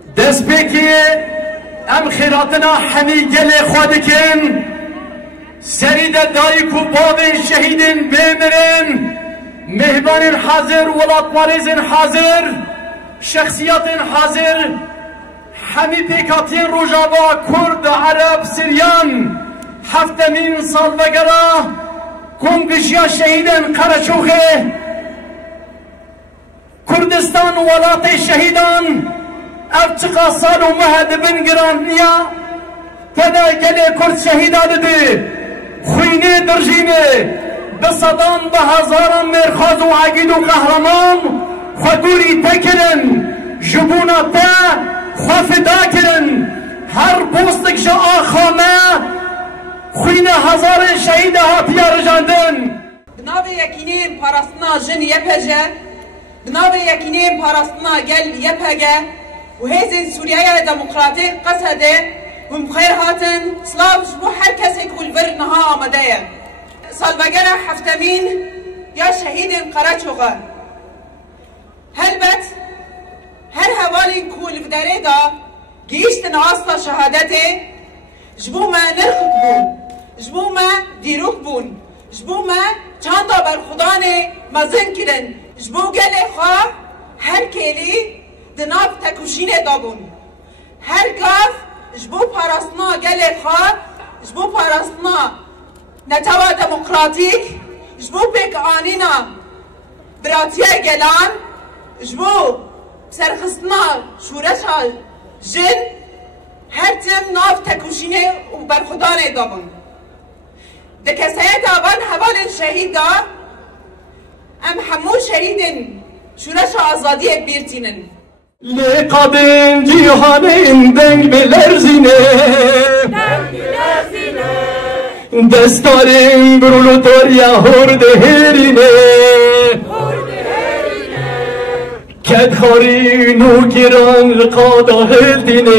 دست بکی ام خیراتنا همی گل خودکن سرید دایک و باب شهیدین بمیرن مهمان حاضر ولاتماریز حاضر شخصیت حاضر همی پیکاتین روجابا کرد عرب سریان هفتمین سال بگرا کنگشیا شهیدین قرچوخه کردستان ولات شهیدان افچقا سال و مهد بنگران نیا تدا گلی کرد شهیدان ده خوینه درجینه بصدان به هزاران مرخاز و عقید و قهرمان خودوری تکرن جبونا تا خفدا کرن هر پوستک جا آخانه خوینه هزار شهید هاتیا رجاندن بنابه یکینه پاراستنا جن یپجه بنابه یکینه پاراستنا گل یپگه و هیزن سوریه دموکراتی قصده و مخیر هاتن سلاف جبو هر کسی کل بر نها آمده سالبگر هفتمین یا شهید قرچوغه هلبت هر حوالی کل بداره دا گیشتن آستا شهادته جبو ما نرخک بون جبو ما دیروک بون جبو ما چاندا بر خدانه مزن کرن جبو گل خواه هر کلی دناب تکوشینه دا بون هر گاف جبو پاراستنا گل خواه جبو پاراستنا نتوا دموکراتیک جبو پیک آنینا براتیه گلان جبو سرخستنا شورشا جن هر تیم ناف تکوشینه و برخودانه دابون ده کسایه دابان حوال شهید دا ام همو شهیدن شورش آزادی بیرتینن لقدم جیهان این دنگ بلرزینه دستاریم برولوتوریا هرده هرینه کدخاری نوکران لقادا هلدینه